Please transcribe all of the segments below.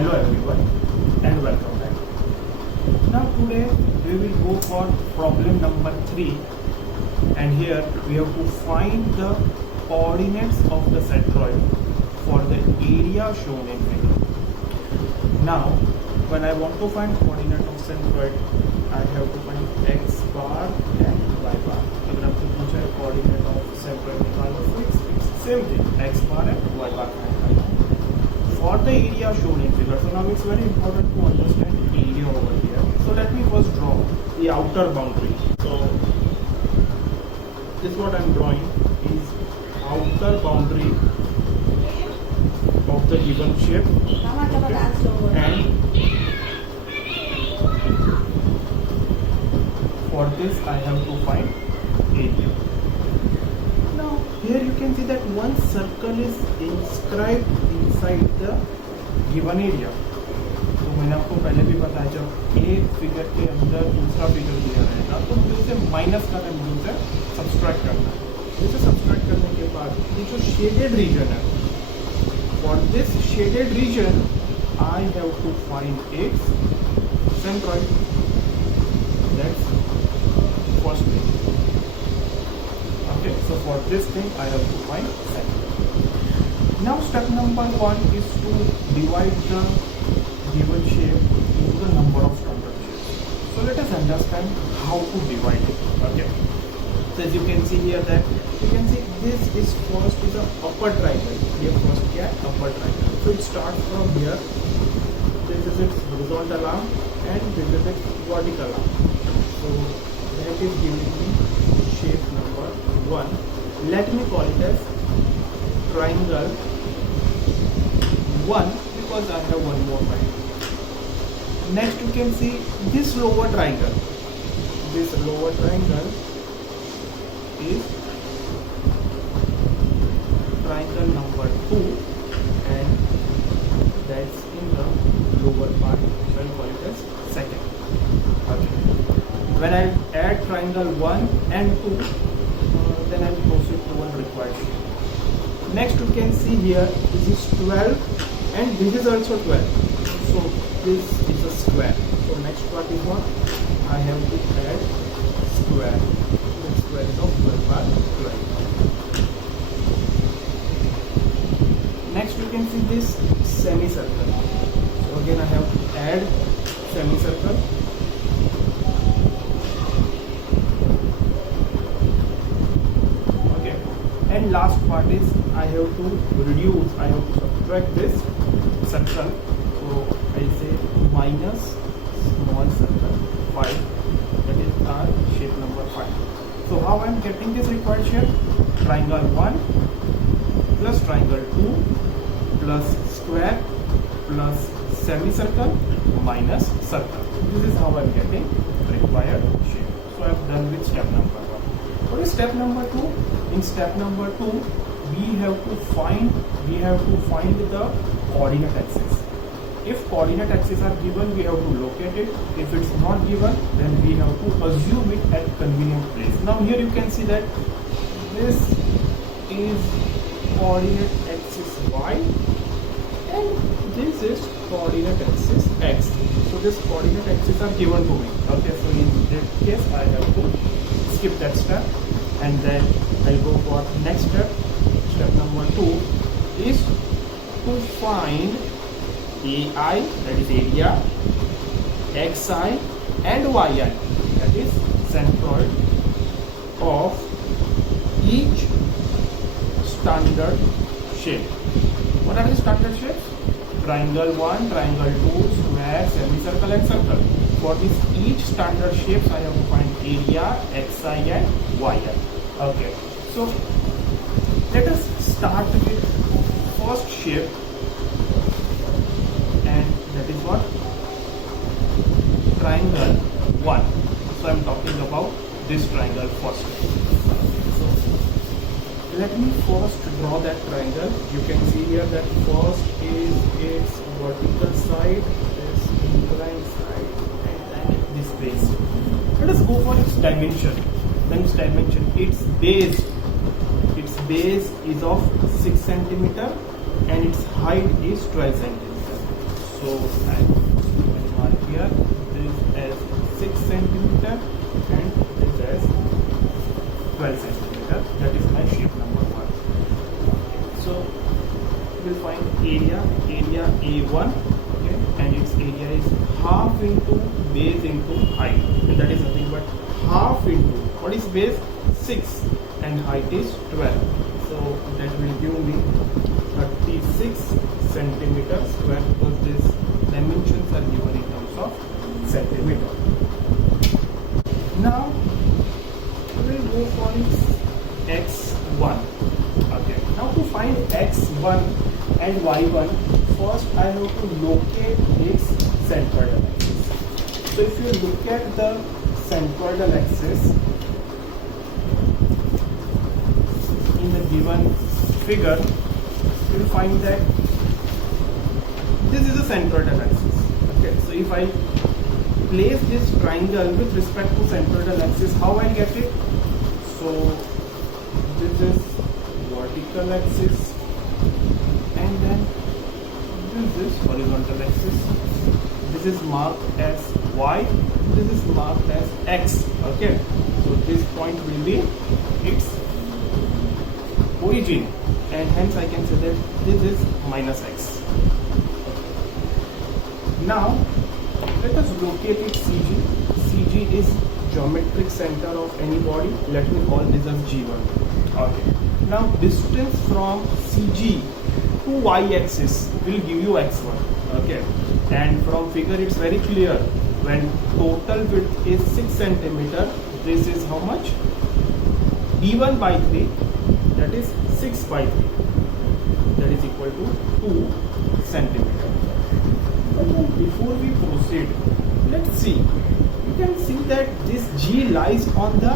Hello everyone and welcome back. Now today we will go for problem number 3, and here we have to find the coordinates of the centroid for the area shown in figure. Now when I want to find coordinate of centroid, I have to find x bar and y bar. अगर आपको पूछा है coordinate of centroid निकालो, so it's same thing, x bar and y bar निकालो. For the area shown in figure, so now it's very important to understand area over here. So let me first draw the outer boundary. So this what I'm drawing is outer boundary of the given shape, okay? And for this I have to find area. Now here you can see that one circle is inscribed inside the given area. तो मैंने आपको पहले भी बताया, जब एक figure के अंदर दूसरा फिगर दिया रहेगा तो मुझे उसे माइनस करना है, मुझे उसे सब्सट्रैक्ट करना है. इसे सब्सट्रैक्ट करने के बाद ये जो शेडेड रीजन है, for this shaded region I have to find its centroid. That's first thing. Okay, so for this thing I have to find centroid. Now step number 1 is to divide the given shape into the number of standard shapes. So let us understand how to divide it. Okay, so as you can see here that you can see this is first is a upper triangle. Here first क्या है? Upper triangle. So it starts from here. This is its horizontal arm and this is its vertical arm. So that is giving me shape number 1. Let me call it as triangle 1 because I have one more line. Next you can see this lower triangle. This lower triangle is triangle number 2, and that's in the lower part, so I'll call it as second. Okay. When I add triangle 1 and 2, then I'll proceed to one required shape. Next you can see here this is 12 and this is also 12. So this is a square. So next part is what? I have to add square. The square is of 12 by 12. Next you can see this semicircle. So again I have to add semicircle. Okay, and last part is I have to reduce, I have to subtract this circle. So I say minus small circle 5. That is our shape number 5. So how I am getting this required shape? Triangle 1 plus triangle 2 plus square plus semicircle minus circle. This is how I am getting required shape. So I have done with step number 1. What is step number 2? In step number 2, we have to find the coordinate axis. If coordinate axes are given, we have to locate it. If it's not given, then we have to assume it at convenient place. Now here you can see that this is coordinate axis y and this is coordinate axis x. So this coordinate axis are given to me. Okay, so in that case I have to skip that step, and then I'll go for next step. Step number 2 is to find AI, that is area, XI and YI, that is centroid of each standard shape. What are the standard shapes? Triangle 1, triangle 2, square, semicircle and circle. For this each standard shapes I have to find area, XI and YI. Okay, so let us start with first shape, and that is what? Triangle 1. So I am talking about this triangle first. So let me first draw that triangle. You can see here that first is its vertical side, this inclined side, and then this base. Let us go for its dimension. Then its dimension, its base is of 6 cm and its height is 12 cm. So I mark here this as 6 centimeter and this as 12 centimeter. That is my shape number 1. So we will find area A1, okay, and its area is half into base into height, and that is nothing but half into what is base 6 and height is 12. So that will give me 36 centimeter square because these dimensions are given in terms of centimeter. Now we will go for x1. Okay. Now to find x1 and y1, first I have to locate its centroidal axis. So if you look at the centroidal axis in the given figure, you will find that this is the centroidal axis. Okay, so if I place this triangle with respect to centroidal axis, how I get it? So this is vertical axis and then this is horizontal axis. This is marked as y, this is marked as x. Okay, so this point will be its origin, and hence I can say that this is minus x. Now let us locate its CG. CG is geometric center of any body. Let me call this as G1. Okay. Now distance from CG to y-axis will give you x1. Okay. And from figure it's very clear. When total width is 6 centimeter, this is how much? D1 by 3. That is 6 by 3. That is equal to 2 centimeter. Before we proceed, let's see. You can see that this G lies on the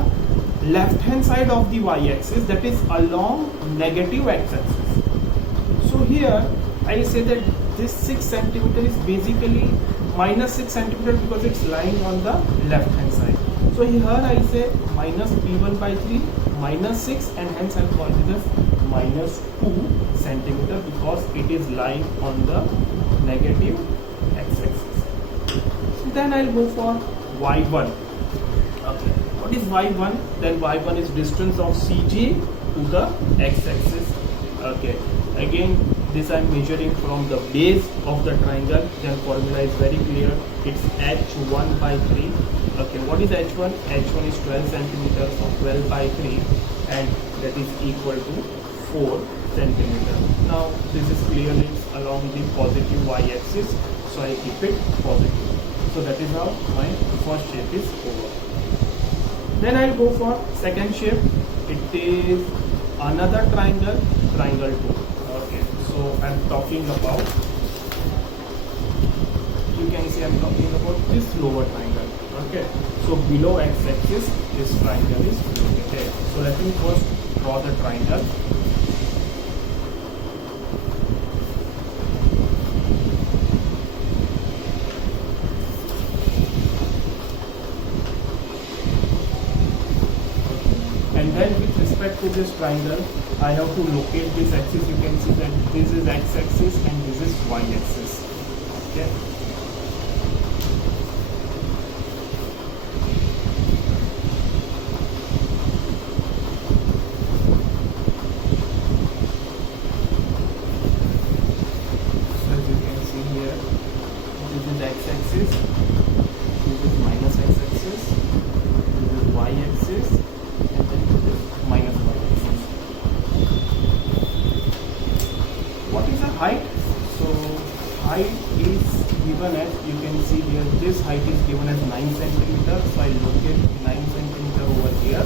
left hand side of the y-axis, that is along negative x-axis. So here I say that this 6 centimeter is basically minus 6 centimeter because it's lying on the left hand side. So here I say minus P1 by 3 minus 6, and hence I'll call this as minus 2 centimeter because it is lying on the negative x-axis. So then I'll go for y1. Okay. What is y1? Then y1 is distance of CG to the x-axis. Okay. Again, this I am measuring from the base of the triangle. Then formula is very clear. It's h1 by 3. Okay. What is h1? h1 is 12 centimeters, so 12 by 3, and that is equal to 4 centimeter. Now this is clearly along the positive y-axis, so I keep it positive. So that is how my first shape is over. Then I'll go for second shape. It is another triangle, triangle 2. Okay, so I'm talking about, you can see I'm talking about this lower triangle. Okay, so below x-axis this triangle is located. So let me first draw the triangle. And then with respect to this triangle, I have to locate this axis. You can see that this is x-axis and this is y-axis. Okay. So as you can see here, this is x-axis, this is minus x-axis, this is y-axis, and then this is minus y-axis. What is the height? So height is given as, you can see here, this height is given as 9 centimeter. So I locate 9 centimeter over here,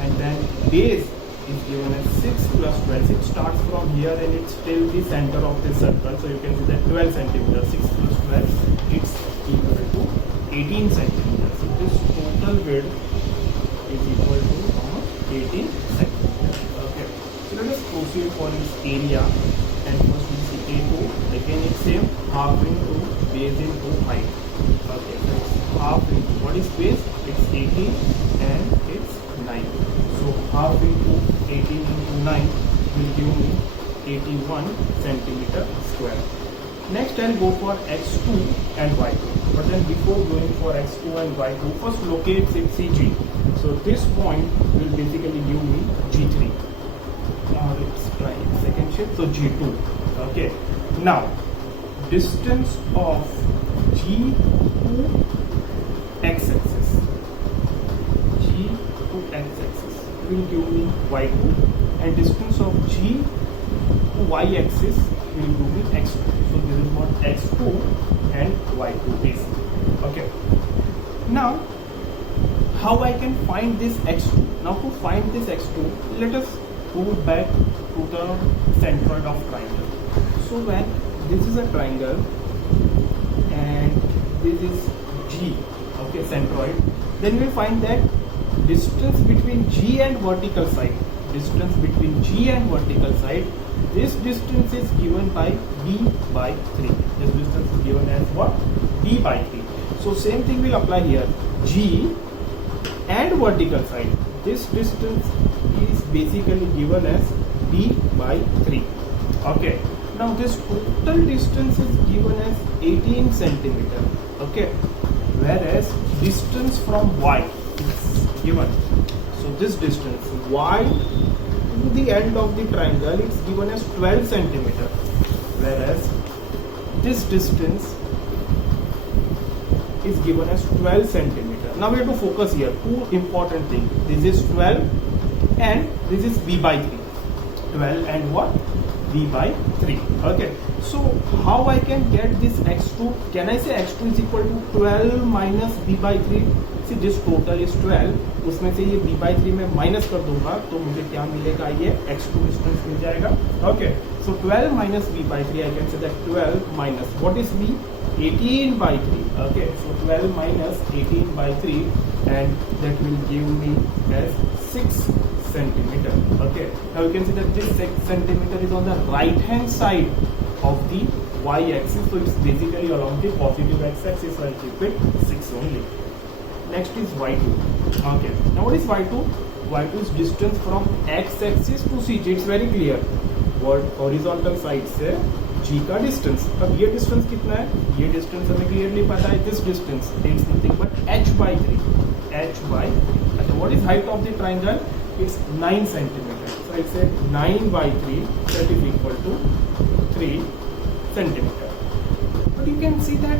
and then base is given as 6 plus 12. It starts from here and it's till the center of the circle. So you can see that 12 centimeter, 6 plus 12, it's equal to 18 centimeters. So this total width is equal to how much? 18 centimeters. Okay. So let us proceed for its area. And first we see A2. Again it's same, half into base into height. Okay. So it's half into, what is base? It's 18 and it's 9. So half into 18 into 9 will give me 81 centimeter square. Next I'll go for x2 and y2. But then before going for x2 and y2, first locate CG. So this point will basically give me G3. Now let's try second shape. So G2. Okay. Now distance of G to x-axis. G to x-axis will give me y2, and distance of G to y-axis will give me x2. So this is what x2 and y2 is. Okay. Now, how I can find this x2? Now to find this x2, let us go back to the centroid of triangle. So when this is a triangle and this is G, okay, centroid, then we find that distance between G and vertical side, this distance is given by b by 3. This distance is given as what? b by 3. So same thing will apply here. G and vertical side, this distance is basically given as b by 3. Okay. Now this total distance is given as 18 centimeter. Okay. Whereas distance from y is given. So this distance y to the end of the triangle is given as 12 centimeter, whereas this distance is given as 12 centimeter. Now we have to focus here. Two important things. This is 12 and this is b by 3. 12 and what? b by 3. Okay. So how I can get this x2? Can I say x2 is equal to 12 minus b by 3? See, this total is 12. उसमें से ये b by 3 में minus कर दूंगा तो मुझे क्या मिलेगा? ये x2 डिस्टेंस मिल जाएगा. Okay. So 12 minus b by 3, I can say that 12 minus what is b? 18 by 3. Okay. So 12 minus 18 by 3, and that will give me as 6 centimeter. Okay. Now you can see that this 6 centimeter is on the right hand side of the y-axis. So it's basically along the positive x-axis. So I'll keep it 6 only. Next is y2. Okay. Now what is y2? Y2 is distance from x-axis to CG. It's very clear. What horizontal side से G का distance. अब ये distance कितना है? ये distance हमें clearly पता है. This distance is nothing but h by 3. H by 3. And what is height of the triangle? It's 9 centimeter. So I say 9 by 3, that is equal to 3 centimeter. But you can see that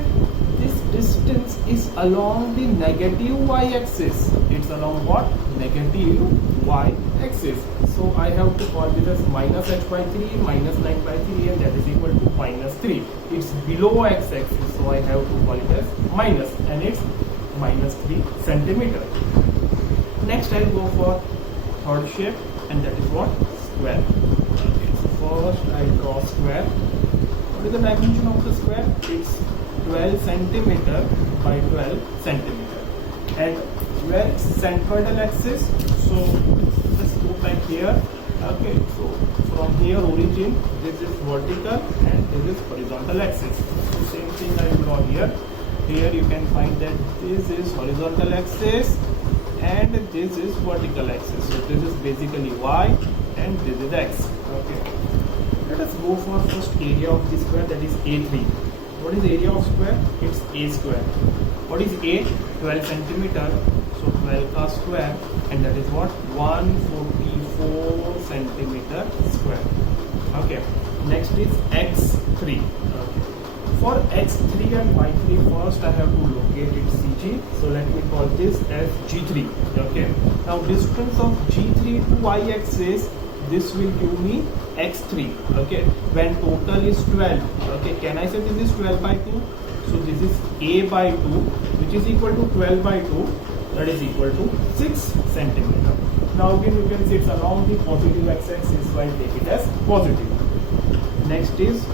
this distance is along the negative y-axis. It's along what? Negative y-axis. So I have to call this as minus h by 3, minus 9 by 3, and that is equal to minus 3. It's below x-axis, so I have to call it as minus, and it's minus 3 centimeter. Next I'll go for third shape, and that is what? Square. Okay, so first I draw square. What is the dimension of the square? It's 12 centimeter by 12 centimeter. And where is centroidal axis? So let's go back here. Okay, so from here origin, this is vertical and this is horizontal axis. So same thing I will draw here. Here you can find that this is horizontal axis and this is vertical axis. So this is basically y and this is x. Okay. Let us go for first area of the square, that is A3. What is area of square? It's A square. What is A? 12 centimeter. So 12 ka square, and that is what? 144 centimeter square. Okay. Next is x3. Okay. For x3 and y3, first I have to locate its CG. So let me call this as G3. Okay. Now distance of G3 to y-axis, this will give me x3. Okay. When total is 12. Okay. Can I say this is 12 by 2? So this is a by 2, which is equal to 12 by 2. That is equal to 6 centimeter. Now again you can see it's along the positive x-axis, so I take it as positive. Next is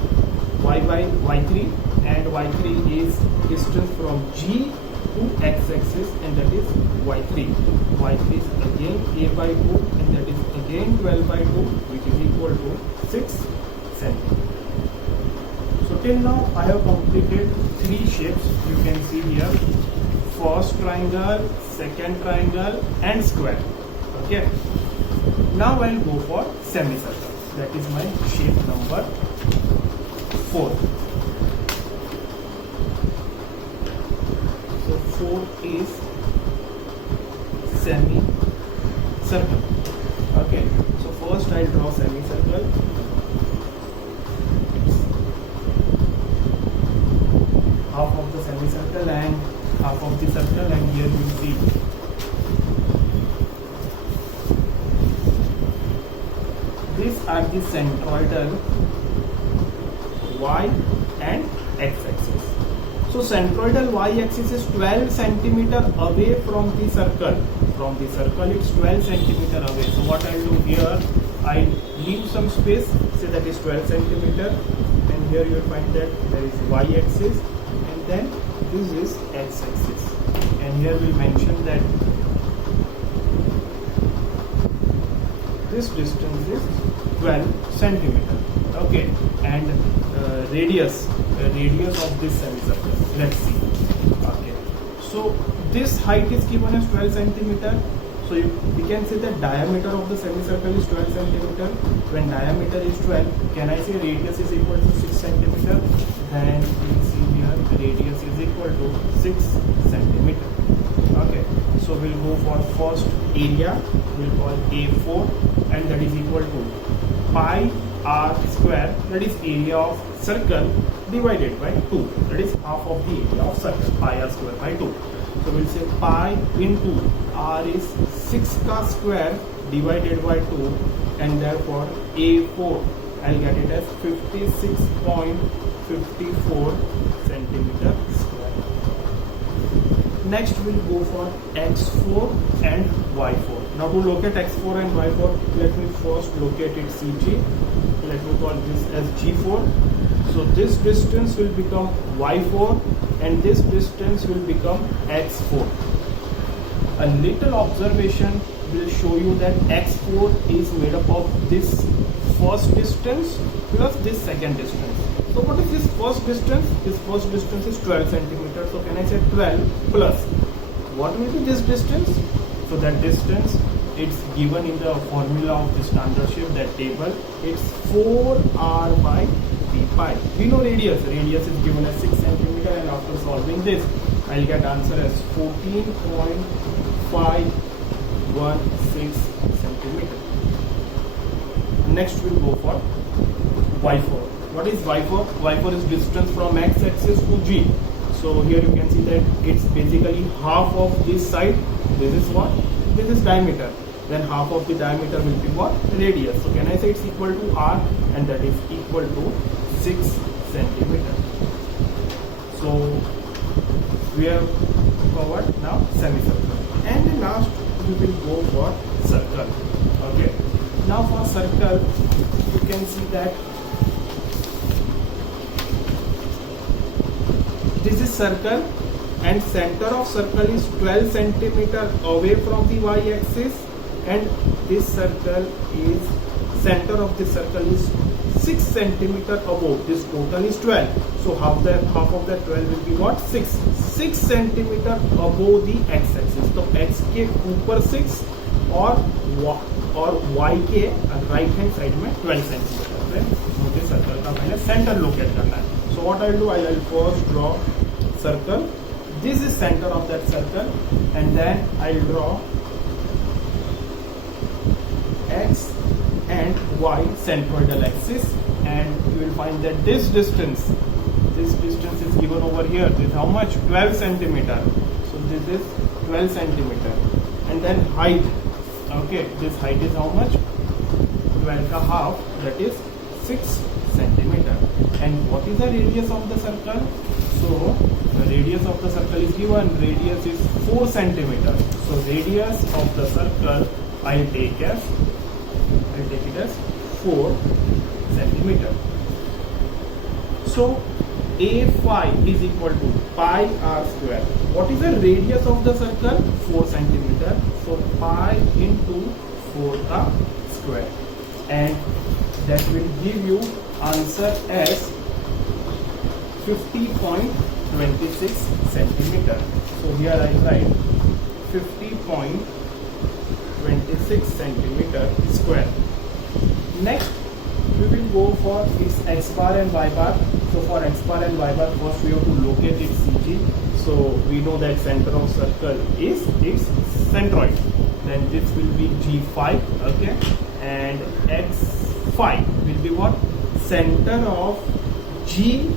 y by y3, and y3 is distance from G to x-axis, and that is y3. Y3 is again a by 2, and that is again 12 by 2, which is equal to 6 centimeter. So till now I have completed 3 shapes. You can see here, first triangle, second triangle, and square. Okay. Now I'll go for semicircle. That is my shape number 4. A4 is semicircle. Okay, so first I'll draw semicircle. Half of the semicircle and half of the circle, and here you see these are the centroidal y and x axis. So centroidal y axis is 12 centimeter away from the circle. From the circle it's 12 centimeter away. So what I'll do here, I'll leave some space, say that is 12 centimeter, and here you will find that there is y axis, and then this is x axis, and here we'll mention that this distance is 12 centimeter. Okay, and radius of this semicircle, let's see. Okay, so this height is given as 12 centimeter. So we can say that diameter of the semicircle is 12 centimeter. When diameter is 12, can I say radius is equal to 6 centimeter? Then you will see here radius is equal to 6 centimeter. Okay, so we'll go for first area, we'll call A4, and that is equal to pi r square, that is area of circle, divided by 2, that is half of the area of circle, pi r square by 2. So we'll say pi into r is 6 ka square divided by 2, and therefore A4 I'll get it as 56.54 centimeter square. Next we'll go for x4 and y4. Now to locate x4 and y4, let me first locate its CG. Let me call this as G4. So this distance will become y4 and this distance will become x4. A little observation will show you that x4 is made up of this first distance plus this second distance. So what is this first distance? This first distance is 12 centimeters. So can I say 12 plus what will be this distance? So that distance, it's given in the formula of the standard shape, that table. It's 4r by d pi. We know radius. Radius is given as 6 centimeter, and after solving this, I'll get answer as 14.516 centimeter. Next we'll go for y4. What is y4? y4 is distance from x axis to g. So here you can see that it's basically half of this side. This is what? This is diameter. Then half of the diameter will be what? Radius. So can I say it's equal to r, and that is equal to 6 centimeter. So we have covered now semicircle, and last we will go for circle. Okay. Now for circle, you can see that this is circle, and center of circle is 12 centimeter away from the y-axis, and this circle is, center of this circle is 6 centimeter above. This total is 12. So half of that 12 will be what? 6 centimeter above the x-axis. So x के ऊपर 6 और y के right hand side में 12 centimeter. मुझे circle का पहले center locate करना है. So what I'll do, I'll first draw circle. This is center of that circle, and then I'll draw x and y centroidal axis, and you will find that this distance is given over here. This is how much? 12 centimeter. So this is 12 centimeter, and then height. Okay, this height is how much? 12 ka half, that is 6 centimeter. And what is the radius of the circle? So the radius of the circle is given. Radius is 4 centimeter. So radius of the circle I'll take it as 4 centimeter. So A5 is equal to pi r square. What is the radius of the circle? 4 centimeter. So pi into 4 ka square, and that will give you answer as 50.26 centimeter. So here I write 50.26 centimeter square. Next we will go for its x bar and y bar. So for x bar and y bar, first we have to locate its CG. So we know that center of circle is its centroid. Then this will be G5, okay, and X5 will be what? Center of G,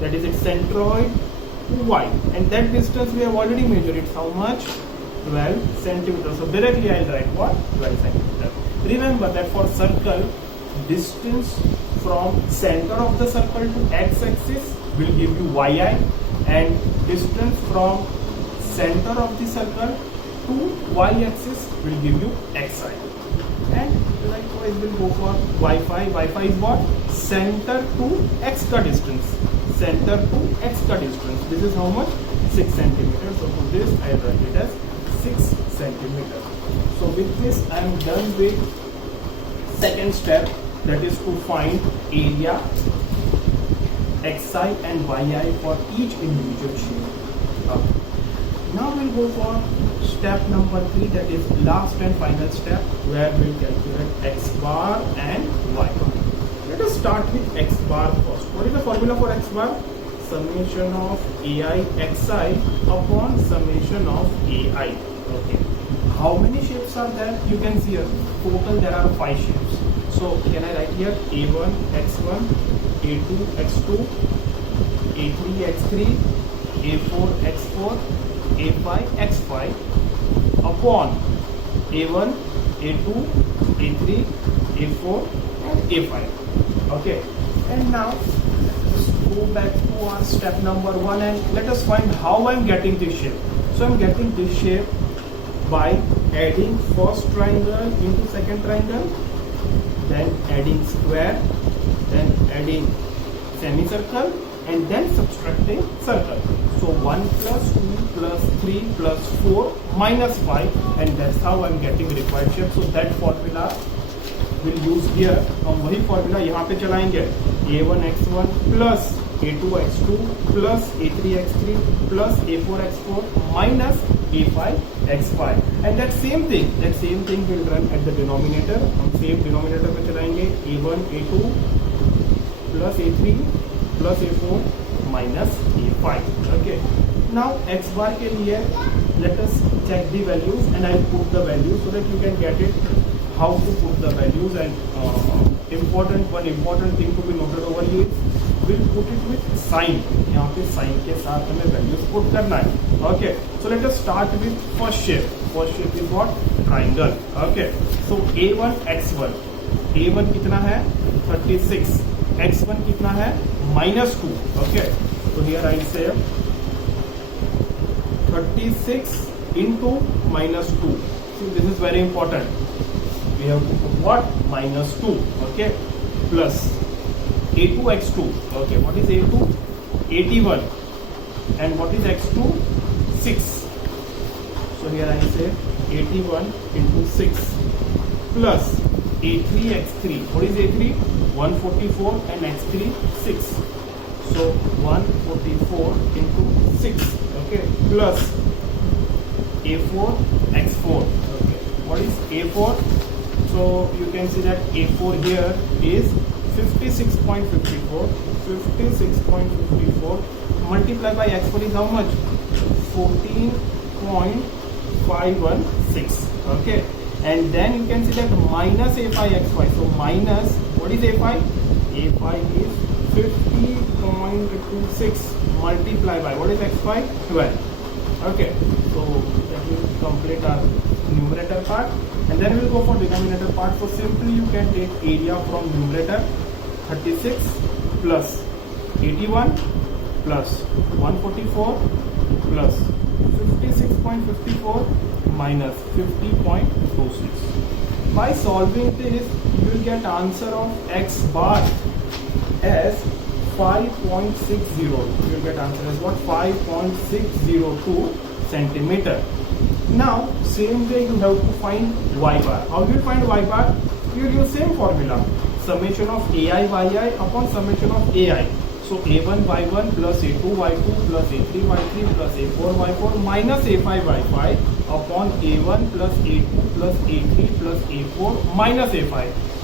that is its centroid, to Y, and that distance we have already measured. It's how much? 12 centimeters. So directly I'll write what? 12 centimeters. Remember that for circle, distance from center of the circle to x-axis will give you yi, and distance from center of the circle to y-axis will give you xi. And likewise we'll go for y5. y5 is what? Center to x ka distance. Center to x ka distance. This is how much? 6 centimeters. So for this I will write it as 6 centimeters. So with this I am done with second step, that is to find area xi and yi for each individual shape. Now we'll go for step number 3, that is last and final step, where we'll calculate x bar and y bar. Let us start with x bar first. What is the formula for x bar? Summation of ai xi upon summation of ai. Okay. How many shapes are there? You can see here. Total there are 5 shapes. So can I write here a1 x1, a2 x2, a3 x3, a4 x4, a5 x5 upon a1, a2, a3, a4 and a5. Okay. And now let's go back to our step number 1 and let us find how I am getting this shape. So I am getting this shape by adding first triangle into second triangle, then adding square, then adding semicircle, and then subtracting circle. So 1 plus 2 plus 3 plus 4 minus 5, and that's how I'm getting required shape. So that formula will use here. हम वही formula यहाँ पे चलाएंगे. a1 x1 plus a2 x2 plus a3 x3 plus a4 x4 minus a5 x5, and that same thing will run at the denominator. हम same denominator पे चलाएंगे. a1 a2 plus a3 plus a4 minus a5. Okay. Now x bar के लिए let us check the values, and I will put the values so that you can get it how to put the values. And one important thing to be noted over here, we'll put it with sign. यहाँ पे sign के साथ हमें values put करना है. Okay. So let us start with first shape. First shape is what? Triangle. Okay. So a1 x1. a1 कितना है? 36. x1 कितना है? -2. Okay. So here I say 36 into -2. So this is very important. We have to put what? -2. Okay. Plus a2 x2. Okay. What is a2? 81. And what is x2? 6. So here I say 81 into 6 plus a3 x3. What is a3? 144 and x3 6. So 144 into 6. Okay. Plus a4 x4. Okay. What is a4? So you can see that a4 here is 56.54. 56.54 multiplied by x4 is how much? 14.516. Okay. And then you can see that minus a5 xy. So minus, what is a5? a5 is 50.26 multiplied by, what is x5? 12. Okay. So that will complete our numerator part, and then we will go for denominator part. So simply you can take area from numerator, 36 plus 81 plus 144 plus 56.54 minus 50.26. By solving this, you will get answer of x bar as 5.60. You will get answer as what? 5.602 centimeter. Now same way you have to find y bar. How do you find y bar? You will use same formula, summation of ai yi upon summation of ai. So a1 y1 plus a2 y2 plus a3 y3 plus a4 y4 minus a5 y5 upon a1 plus a2 plus a3 plus a4 minus a5.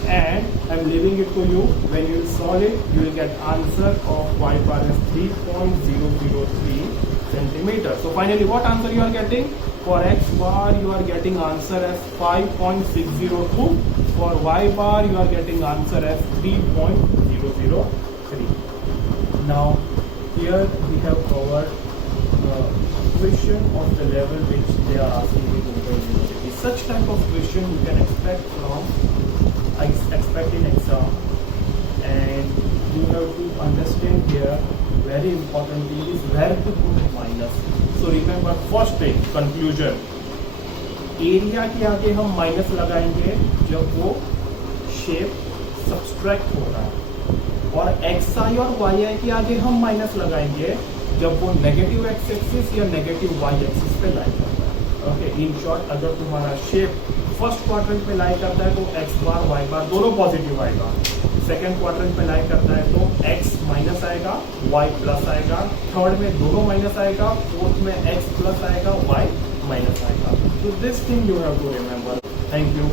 And I am leaving it to you. When you solve it, you will get answer of y bar as 3.003 centimeter. So finally, what answer you are getting? For x bar, you are getting answer as 5.602. For y bar, you are getting answer as 3.003. Now, here we have covered question of the level which they are asking in the university. Such type of question you can expect in exam, and you have to understand here very importantly is where to put minus. So remember, first thing, conclusion, area के आगे हम minus लगाएंगे जब वो shape subtract हो रहा है, और एक्स आई और वाई आई के आगे हम माइनस लगाएंगे जब वो नेगेटिव एक्स एक्सिस या नेगेटिव वाई एक्सिस पे लाई करता है. ओके, इन शॉर्ट, अगर तुम्हारा शेप फर्स्ट क्वाड्रेंट पे लाई करता है तो एक्स बार वाई बार दोनों पॉजिटिव आएगा. सेकंड क्वाड्रेंट पे लाई करता है तो एक्स माइनस आएगा, वाई प्लस आएगा. थर्ड में दोनों माइनस आएगा. फोर्थ में एक्स प्लस आएगा, वाई माइनस आएगा. So this thing you have to remember. Thank you.